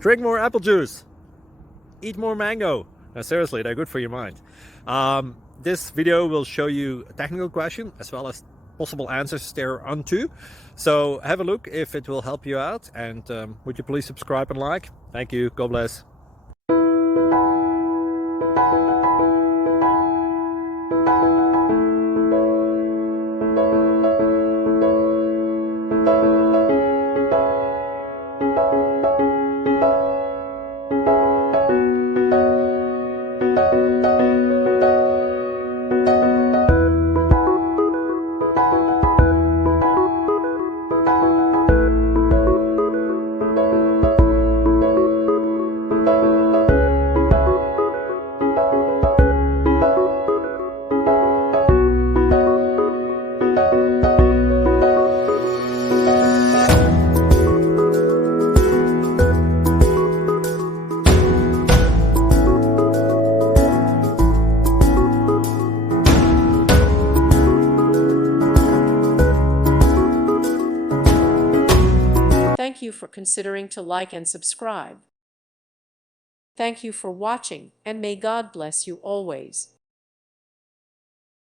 Drink more apple juice. Eat more mango. No, seriously, they're good for your mind. This video will show you a technical question as well as possible answers thereunto. So have a look if it will help you out, and would you please subscribe and like? Thank you. God bless. Thank you for considering to like and subscribe. Thank you for watching, and may God bless you always.